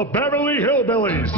the Beverly Hillbillies.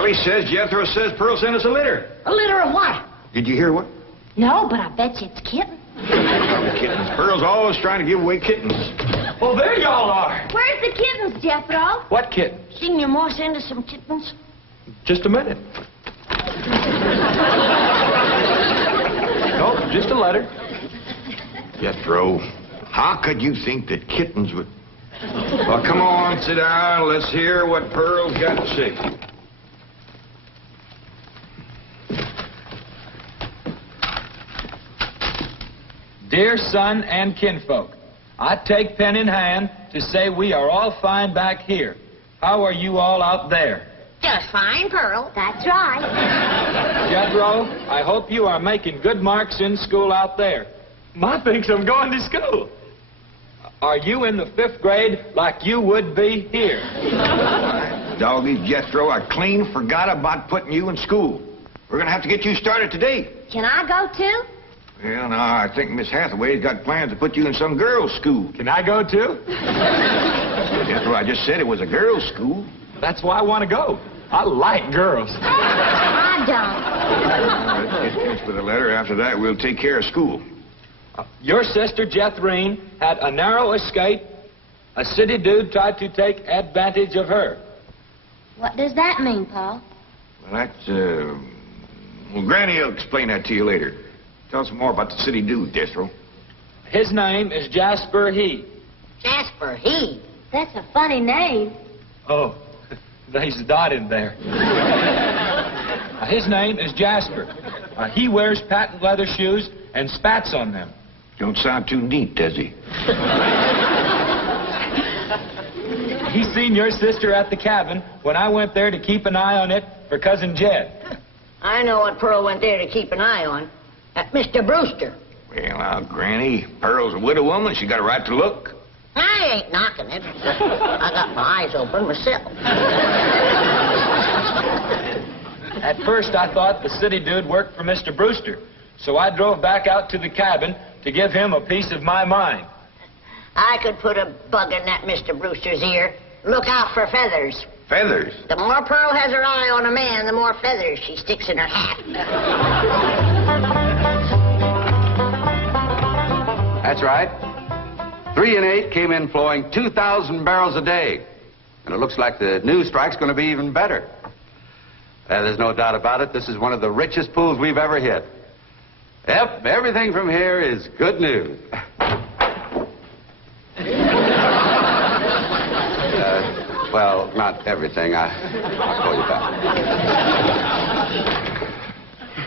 Ellie says, Jethro says Pearl sent us a litter. A litter of what? Did you hear what? No, but I bet you it's kittens. Kittens. Pearl's always trying to give away kittens. Well, there y'all are. Where's the kittens, Jethro? What kittens? Didn't your ma send us some kittens? Just a minute. No, just a letter. Jethro, how could you think that kittens would... Well, come on, sit down. Let's hear what Pearl's got to say. Dear son and kinfolk, I take pen in hand to say we are all fine back here. How are you all out there? Just fine, Pearl. That's right. Jethro, I hope you are making good marks in school out there. Ma thinks I'm going to school. Are you in the 5th grade like you would be here? Doggy, Jethro, I clean forgot about putting you in school. We're going to have to get you started today. Can I go, too? Well, now, I think Miss Hathaway's got plans to put you in some girls' school. Can I go, too? Jethro, I just said it was a girls' school. That's why I want to go. I like girls. I don't. Let's get finished with the letter. After that, we'll take care of school. Your sister, Jethrine, had a narrow escape. A city dude tried to take advantage of her. What does that mean, Paul? Well, that's, well, Granny will explain that to you later. Tell us more about the city dude, Jethro. His name is Jasper He. Jasper He? That's a funny name. Oh, there's a dot in there. His name is Jasper. He wears patent leather shoes and spats on them. Don't sound too neat, does he? He seen your sister at the cabin when I went there to keep an eye on it for Cousin Jed. I know what Pearl went there to keep an eye on. Mr. Brewster. Well, now, Granny, Pearl's a widow woman. She got a right to look. I ain't knocking it. I got my eyes open myself. At first, I thought the city dude worked for Mr. Brewster, so I drove back out to the cabin to give him a piece of my mind. I could put a bug in that Mr. Brewster's ear. Look out for feathers. Feathers? The more Pearl has her eye on a man, the more feathers she sticks in her hat. That's right. 3 and 8 came in flowing 2,000 barrels a day. And it looks like the new strike's going to be even better. There's no doubt about it. This is one of the richest pools we've ever hit. Yep, everything from here is good news. Well, not everything. I'll call you back.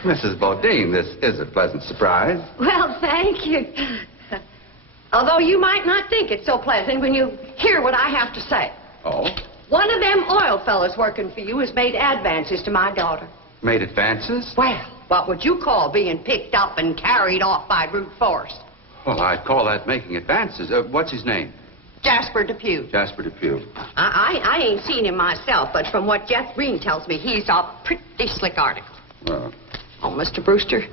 Mrs. Bodine, this is a pleasant surprise. Well, thank you. Although you might not think it's so pleasant when you hear what I have to say. Oh? One of them oil fellas working for you has made advances to my daughter. Made advances? Well, what would you call being picked up and carried off by brute force? Well, I'd call that making advances. What's his name? Jasper Depew. Jasper Depew. I ain't seen him myself, but from what Jethro tells me, he's a pretty slick article. Oh, Mr. Brewster,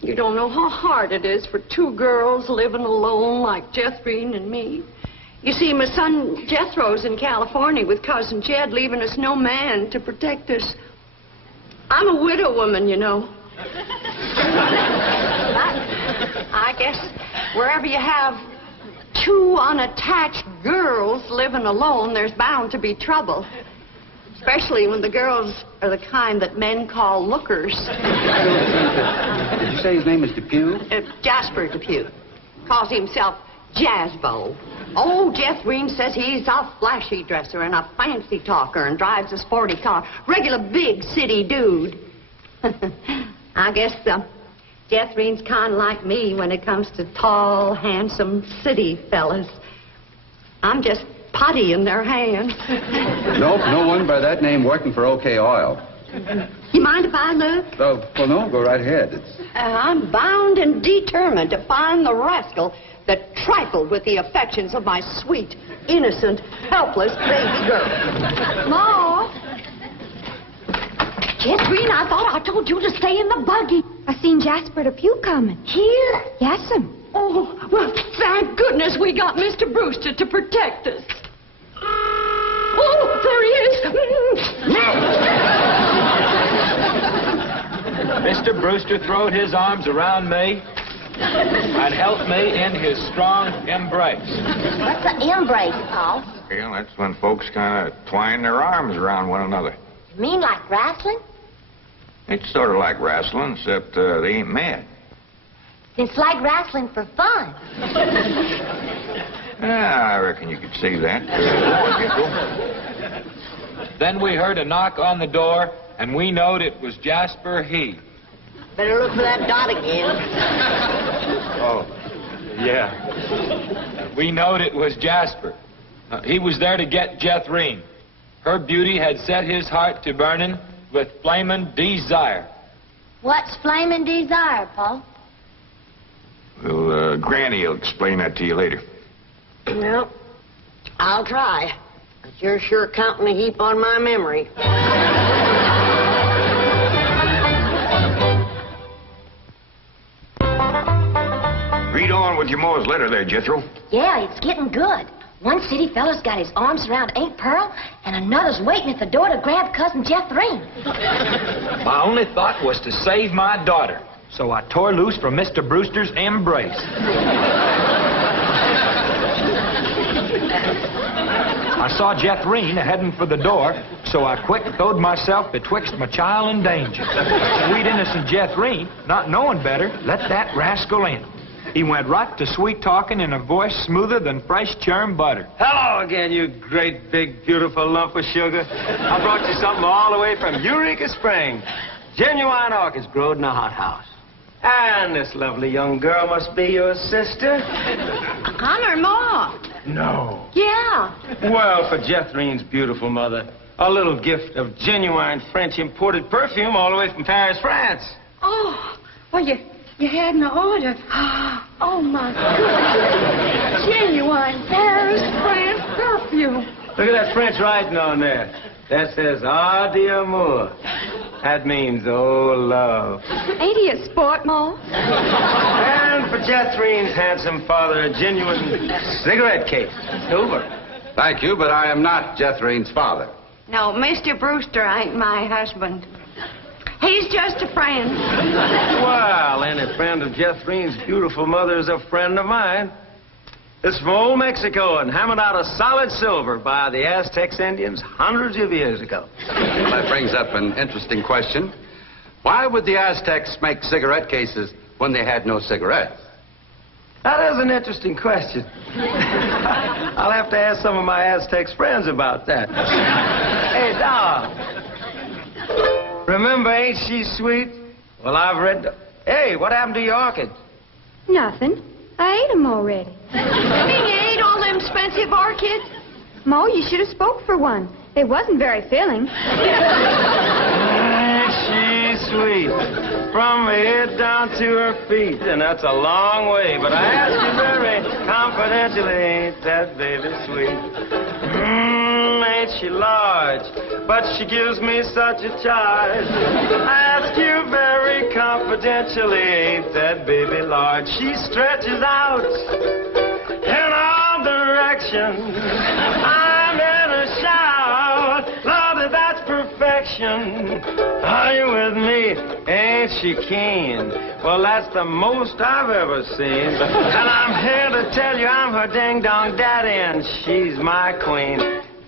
you don't know how hard it is for 2 girls living alone like Jethro and me. You see, my son Jethro's in California with Cousin Jed, leaving us no man to protect us. I'm a widow woman, you know. I guess wherever you have 2 unattached girls living alone, there's bound to be trouble. Especially when the girls are the kind that men call lookers. Did you say his name is Depew? Jasper Depew. Calls himself Jazzbo. Oh, Jethro says he's a flashy dresser and a fancy talker and drives a sporty car. Regular big city dude. I guess Jethro's kind of like me when it comes to tall, handsome city fellas. I'm just putty in their hands. Nope, no one by that name working for OK Oil. You mind if I look? Oh, well, no, go right ahead. I'm bound and determined to find the rascal that trifled with the affections of my sweet, innocent, helpless baby girl. Ma! Jethreen, I thought I told you to stay in the buggy. I seen Jasper at a pew coming. Here? Yes'm. Oh, well, thank goodness we got Mr. Brewster to protect us. Oh, there he is. Mr. Brewster throwed his arms around me and helped me in his strong embrace. What's an embrace, Paul? Well, that's when folks kind of twine their arms around one another. You mean like wrestling? It's sort of like wrestling, except they ain't mad. It's like wrestling for fun. I reckon you could see that. Then we heard a knock on the door, and we knowed it was Jasper He. Better look for that dot again. Oh, yeah. We knowed it was Jasper. He was there to get Jethreen. Her beauty had set his heart to burning with flamin' desire. What's flaming desire, Paul? Well, Granny will explain that to you later. Well, I'll try. But you're sure counting a heap on my memory. Read on with your Ma's letter there, Jethro. Yeah, it's getting good. One city fella's got his arms around Aunt Pearl, and another's waiting at the door to grab Cousin Jethreen. My only thought was to save my daughter, so I tore loose from Mr. Brewster's embrace. I saw Jethreen heading for the door, so I quick throwed myself betwixt my child and danger. Sweet innocent Jethreen, not knowing better, let that rascal in. He went right to sweet-talking in a voice smoother than fresh churned butter. Hello again, you great, big, beautiful lump of sugar. I brought you something all the way from Eureka Springs. Genuine orchids growed in a hothouse. And this lovely young girl must be your sister. I'm her mom. No. Yeah. Well, for Jethreen's beautiful mother, a little gift of genuine French imported perfume all the way from Paris, France. Oh, well, you hadn't ordered. Oh, my goodness. Genuine Paris, France perfume. Look at that French writing on there. That says, "Ah, d'amour." That means, oh, love. Ain't he a sport, Ma? And for Jethreen's handsome father, a genuine cigarette case. Silver. Thank you, but I am not Jethreen's father. No, Mr. Brewster ain't my husband. He's just a friend. Well, any friend of Jethreen's beautiful mother is a friend of mine. It's from old Mexico and hammered out of solid silver by the Aztecs Indians hundreds of years ago. That brings up an interesting question. Why would the Aztecs make cigarette cases when they had no cigarettes? That is an interesting question. I'll have to ask some of my Aztecs friends about that. Hey, Doc. Remember Ain't She Sweet? Well, I've read... Hey, what happened to your orchids? Nothing. I ate 'em already. You mean you ate all them expensive orchids? Ma, you should have spoke for one. It wasn't very filling. Ain't she sweet? From her head down to her feet. And that's a long way, but I ask you very confidentially, ain't that baby sweet? Ain't she large? But she gives me such a charge. I ask you very confidentially, ain't that baby large? She stretches out in all directions. I'm in a shout. Lord, that's perfection. Are you with me? Ain't she keen? Well, that's the most I've ever seen. And I'm here to tell you I'm her ding-dong daddy, and she's my queen.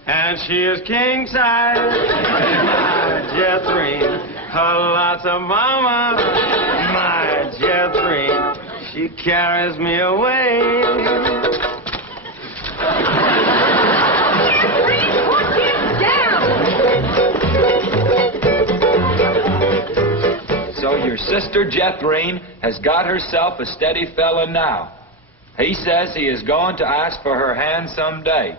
And she is king size, my Jethreen. A lots of mama, my Jethreen. she carries me away. Put him down! So your sister Jethrine has got herself a steady fella now. He says he is going to ask for her hand someday.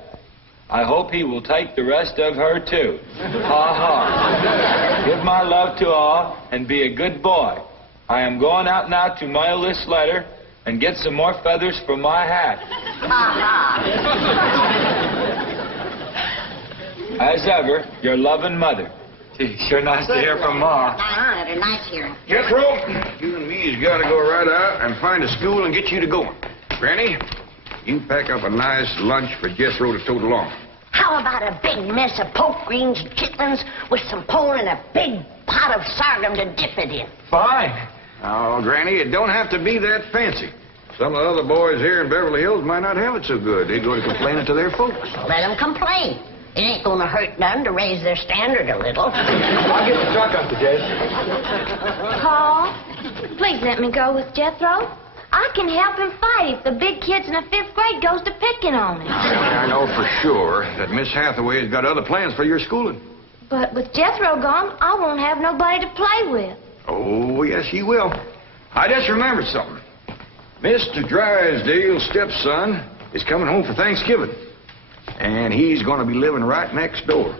I hope he will take the rest of her, too. Ha ha. Give my love to all and be a good boy. I am going out now to mail this letter and get some more feathers for my hat. As ever, your loving mother. Gee, sure nice to hear from Ma. Nice hearing. Jethro, you and me's got to go right out and find a school and get you to going. Granny, you pack up a nice lunch for Jethro to tote along. How about a big mess of poke greens and chitlins with some pone and a big pot of sorghum to dip it in? Fine. Oh, Granny, it don't have to be that fancy. Some of the other boys here in Beverly Hills might not have it so good. They go to complaining to their folks. Let them complain. It ain't gonna hurt none to raise their standard a little. I'll get the truck, Uncle Jed. Paul, please let me go with Jethro. I can help him fight if the big kids in the 5th grade goes to picking on him. I know for sure that Miss Hathaway has got other plans for your schooling. But with Jethro gone, I won't have nobody to play with. Oh, yes, he will. I just remembered something. Mr. Drysdale's stepson is coming home for Thanksgiving. And he's going to be living right next door.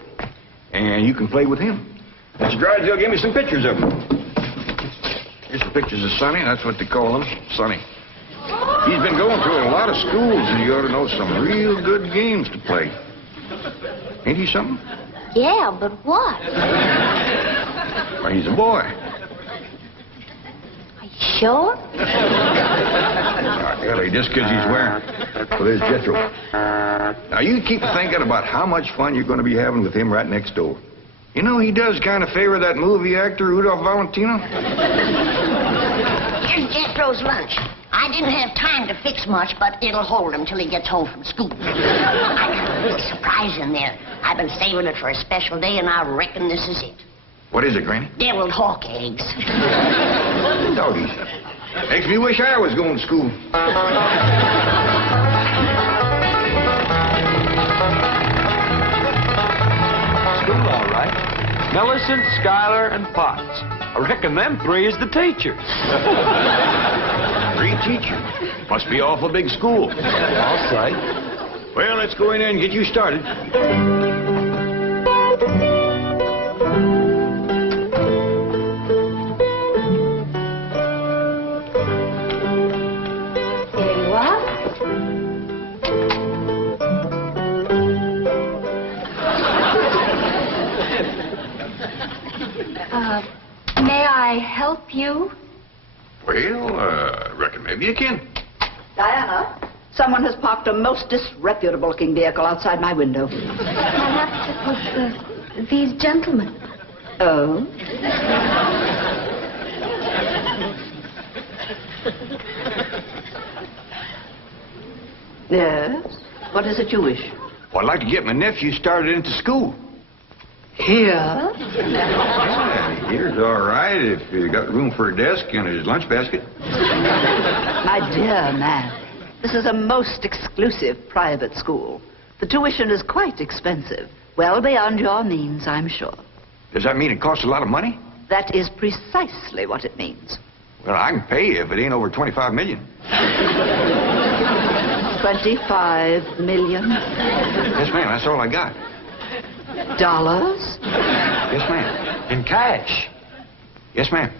And you can play with him. Mr. Drysdale gave me some pictures of him. Here's some pictures of Sonny. That's what they call him, Sonny. He's been going through a lot of schools, and he ought to know some real good games to play. Ain't he something? Yeah, but what? Why, he's a boy. Are you sure? Ellie, just because he's wearing... Well, there's Jethro. Now, you keep thinking about how much fun you're going to be having with him right next door. You know, he does kind of favor that movie actor, Rudolph Valentino. Here's Jethro's lunch. I didn't have time to fix much, but it'll hold him till he gets home from school. I got a real surprise in there. I've been saving it for a special day, and I reckon this is it. What is it, Granny? Deviled hawk eggs. Doggies. Makes me wish I was going to school. School, all right. Millicent, Schuyler, and Potts. I reckon them 3 is the teachers. 3 teachers. Must be awful big school. I'll say. Well, let's go in there and get you started. There you are. May I help you? Well, reckon maybe you can. Diana, someone has parked a most disreputable-looking vehicle outside my window. Perhaps it was these gentlemen. Oh? Yes? What is it you wish? Well, I'd like to get my nephew started into school. Here? Yeah, here's all right if you got room for a desk and his lunch basket. My dear man, this is a most exclusive private school. The tuition is quite expensive. Well beyond your means, I'm sure. Does that mean it costs a lot of money? That is precisely what it means. Well, I can pay you if it ain't over $25 million. 25 million? Yes, ma'am, that's all I got. Dollars? Yes, ma'am. In cash. Yes, ma'am.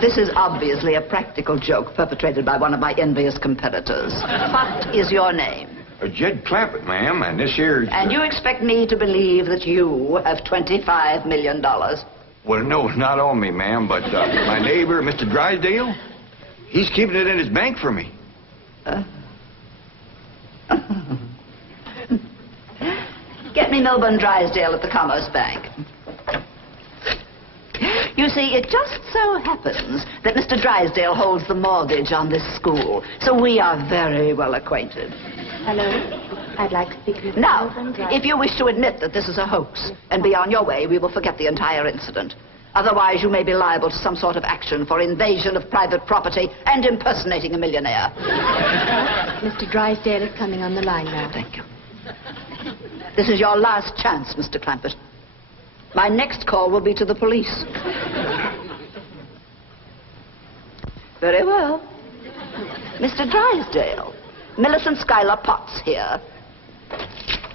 This is obviously a practical joke perpetrated by one of my envious competitors. What is your name? Jed Clampett, ma'am, and this here... And you expect me to believe that you have $25 million? Well, no, not on me, ma'am, but my neighbor, Mr. Drysdale, he's keeping it in his bank for me. Get me Milburn Drysdale at the Commerce Bank. You see, it just so happens that Mr. Drysdale holds the mortgage on this school, so we are very well acquainted. Hello. I'd like to speak with Now, Milburn Drysdale. if you wish to admit that this is a hoax and be on your way, we will forget the entire incident. Otherwise, you may be liable to some sort of action for invasion of private property and impersonating a millionaire. Mr. Drysdale is coming on the line now. Thank you. This is your last chance, Mr. Clampett. My next call will be to the police. Very well. Mr. Drysdale, Millicent Schuyler Potts here.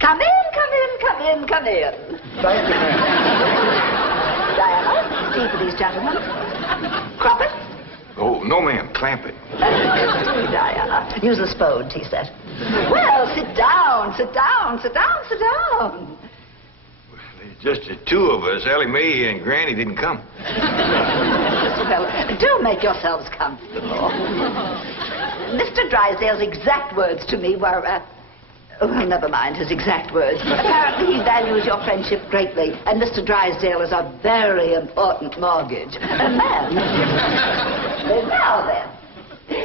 Come in, come in, come in, come in. Thank you, ma'am. Diana, tea for these gentlemen. Croppett? Oh, no, ma'am. Clamp it. Diana, use the spode tea set. Well, sit down, sit down, sit down, sit down. Just the two of us. Ellie Mae and Granny didn't come. Well, do make yourselves comfortable. Mr. Drysdale's exact words to me were, well, never mind his exact words. Apparently he values your friendship greatly, and Mr. Drysdale is a very important mortgage. Ma'am. Now then,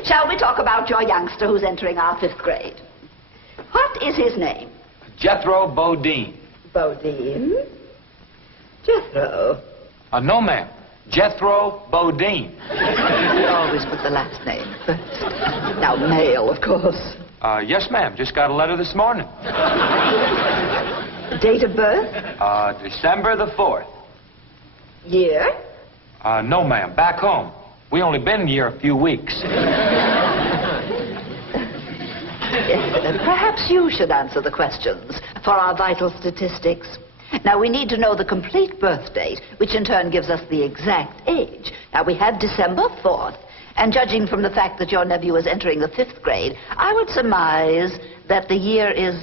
shall we talk about your youngster who's entering our 5th grade? What is his name? Jethro Bodine. Bodine? Jethro. No, ma'am. Jethro Bodine. We always put the last name first. Now, male, of course. Yes, ma'am. Just got a letter this morning. Date of birth? December the 4th. Year? No, ma'am. Back home. We only been here a few weeks. Perhaps you should answer the questions for our vital statistics. Now, we need to know the complete birth date, which in turn gives us the exact age. Now, we have December 4th, and judging from the fact that your nephew is entering the 5th grade, I would surmise that the year is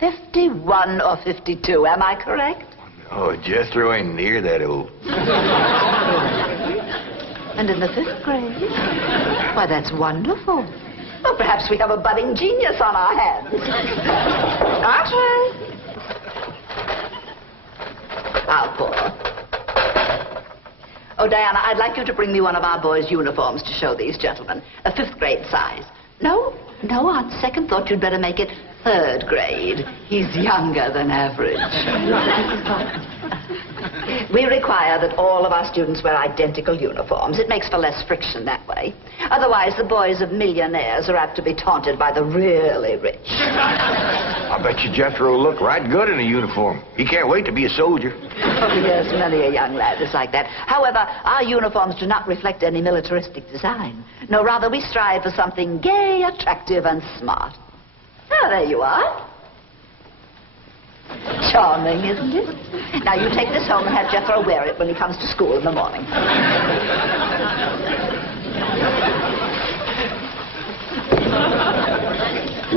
51 or 52. Am I correct? Oh, Jethro ain't near that old. And in the 5th grade? Why, that's wonderful. Well, perhaps we have a budding genius on our hands. Archie! I'll pour. Oh, Diana, I'd like you to bring me one of our boys' uniforms to show these gentlemen. A 5th grade size. No, on second thought, you'd better make it 3rd grade. He's younger than average. We require that all of our students wear identical uniforms. It makes for less friction that way. Otherwise, the boys of millionaires are apt to be taunted by the really rich. I bet you Jethro will look right good in a uniform. He can't wait to be a soldier. Oh, yes, many a young lad is like that. However, our uniforms do not reflect any militaristic design. No, rather, we strive for something gay, attractive, and smart. Oh, there you are. Charming, isn't it? Now, you take this home and have Jethro wear it when he comes to school in the morning.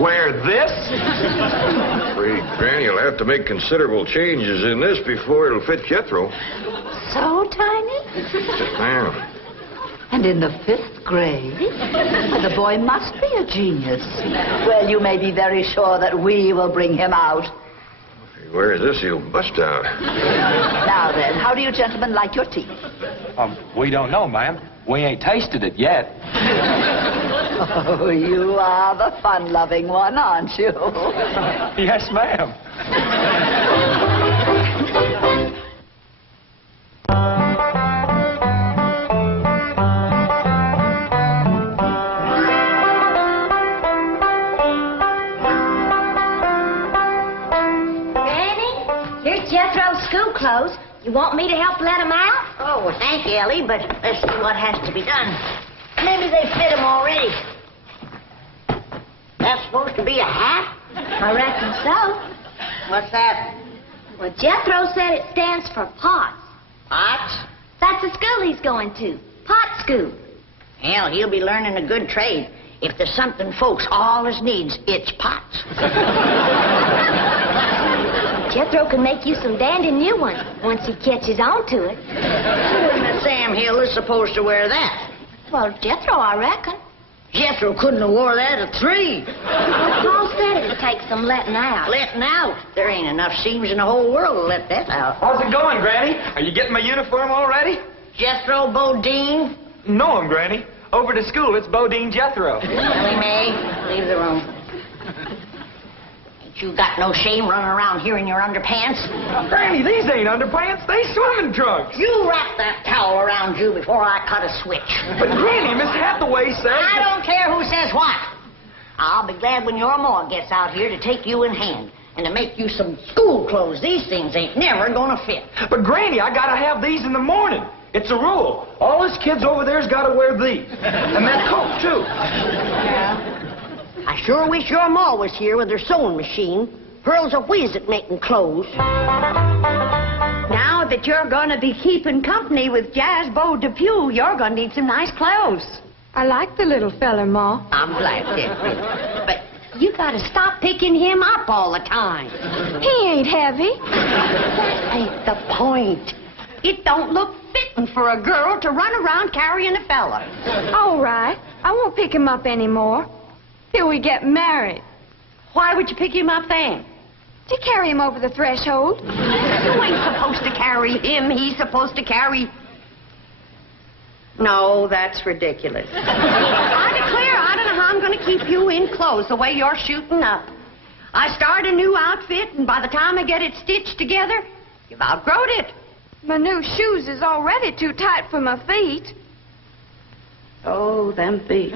Wear this? I'm afraid Granny will have to make considerable changes in this before it'll fit Jethro. So tiny? Yes, ma'am. And in the 5th grade? The boy must be a genius. Well, you may be very sure that we will bring him out. If he wears this, he'll bust out. Now then, how do you gentlemen like your tea? We don't know, ma'am. We ain't tasted it yet. Oh, you are the fun-loving one, aren't you? Yes, ma'am. School clothes. You want me to help let them out? Oh, well, thank you, Ellie, but let's see what has to be done. Maybe they fit him already. That's supposed to be a hat? I reckon so. What's that? Well, Jethro said it stands for POTS. Pots? That's the school he's going to. Pot school. Hell, he'll be learning a good trade. If there's something folks always needs, it's pots. Jethro can make you some dandy new ones once he catches on to it. Who in Sam Hill is supposed to wear that? Well, Jethro, I reckon. Jethro couldn't have wore that at 3. Paul said it'd take some letting out. Letting out? There ain't enough seams in the whole world to let that out. How's it going, Granny? Are you getting my uniform already? Jethro Bodine? No, Granny. Over to school, it's Bodine Jethro. Ellie Mae, leave the room. You got no shame running around here in your underpants? Granny, these ain't underpants. They swimming trunks. You wrap that towel around you before I cut a switch. But Granny, Miss Hathaway says... I don't care who says what. I'll be glad when your ma gets out here to take you in hand and to make you some school clothes. These things ain't never gonna fit. But Granny, I gotta have these in the morning. It's a rule. All us kids over there's gotta wear these. And that coat, too. Yeah. I sure wish your ma was here with her sewing machine. Pearls a whiz at making clothes. Now that you're going to be keeping company with Jazz Beau Depew, you're going to need some nice clothes. I like the little fella, Ma. I'm glad, Jethro. But you gotta stop picking him up all the time. He ain't heavy. That ain't the point. It don't look fitting for a girl to run around carrying a fella. All right. I won't pick him up anymore. Till we get married. Why would you pick him up then? To carry him over the threshold. You ain't supposed to carry him. He's supposed to carry... No, that's ridiculous. I declare, I don't know how I'm going to keep you in clothes the way you're shooting up. I start a new outfit, and by the time I get it stitched together, you've outgrown it. My new shoes is already too tight for my feet. Oh, them feet.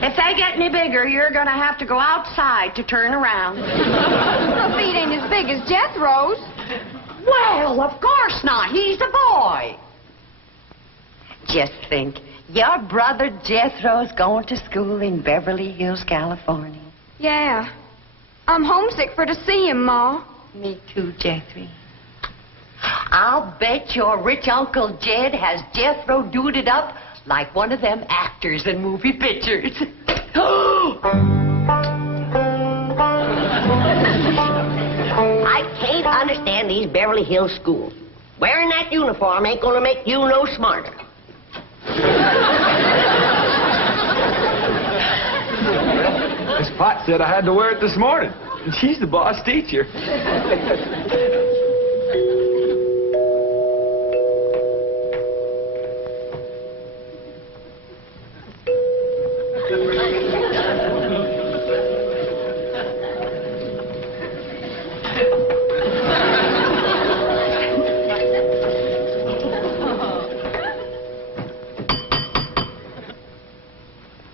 If they get any bigger, you're going to have to go outside to turn around. My feet ain't as big as Jethro's. Well, of course not. He's a boy. Just think, your brother Jethro's going to school in Beverly Hills, California. Yeah. I'm homesick for to see him, Ma. Me too, Jethro. I'll bet your rich Uncle Jed has Jethro duded up like one of them actors in movie pictures. I can't understand these Beverly Hills schools. Wearing that uniform ain't gonna make you no smarter. Miss Potts said I had to wear it this morning. And she's the boss teacher.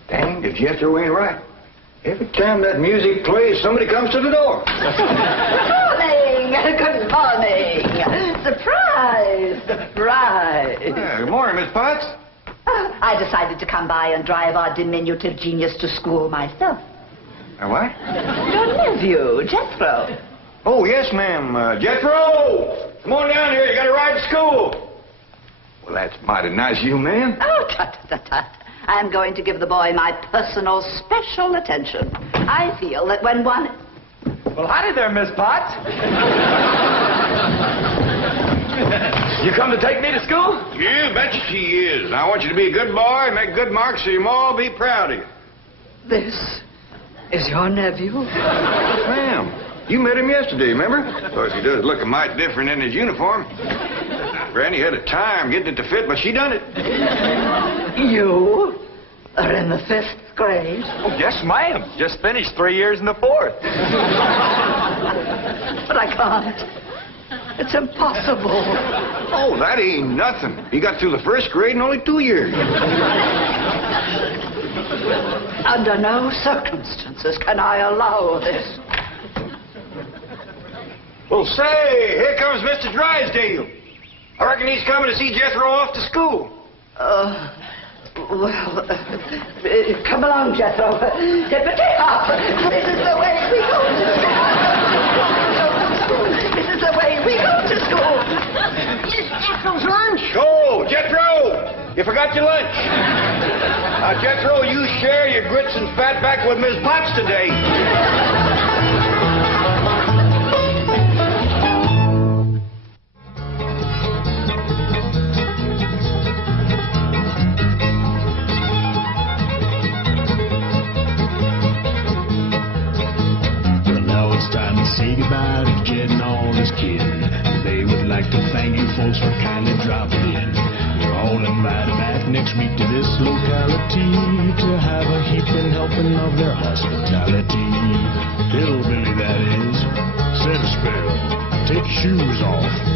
Dang, if Jethro ain't right. Every time that music plays, somebody comes to the door. Good morning. Surprise. Surprise. Good morning, Miss Potts. I decided to come by and drive our diminutive genius to school myself. What? Your nephew, Jethro. Oh, yes, ma'am. Jethro! Come on down here. You got to ride to school. Well, that's mighty nice of you, ma'am. Oh, tut. I'm going to give the boy my personal special attention. I feel that when one... Well, howdy there, Miss Potts. You come to take me to school? Yeah, betcha she is. I want you to be a good boy, make good marks so your ma will be proud of you. This is your nephew? Ma'am, you met him yesterday, remember? Of course, he does look a mite different in his uniform. Granny had a time getting it to fit, but she done it. You are in the 5th grade? Oh, yes, ma'am. Just finished 3 years in the 4th. But I can't. It's impossible. Oh, that ain't nothing. He got through the 1st grade in only 2 years. Under no circumstances can I allow this. Well, say, here comes Mr. Drysdale. I reckon he's coming to see Jethro off to school. Come along, Jethro. Hippity hop. This is the way we go to school. This is the way we go to school. Is Jethro's lunch? Oh, Jethro! You forgot your lunch. Now, Jethro, you share your grits and fat back with Miss Potts today. Say goodbye to Jed and all his kin. They would like to thank you folks for kindly dropping in. You're all invited back next week to this locality to have a heaping helping of their hospitality. Hillbilly, that is. Said a spell. Take your shoes off.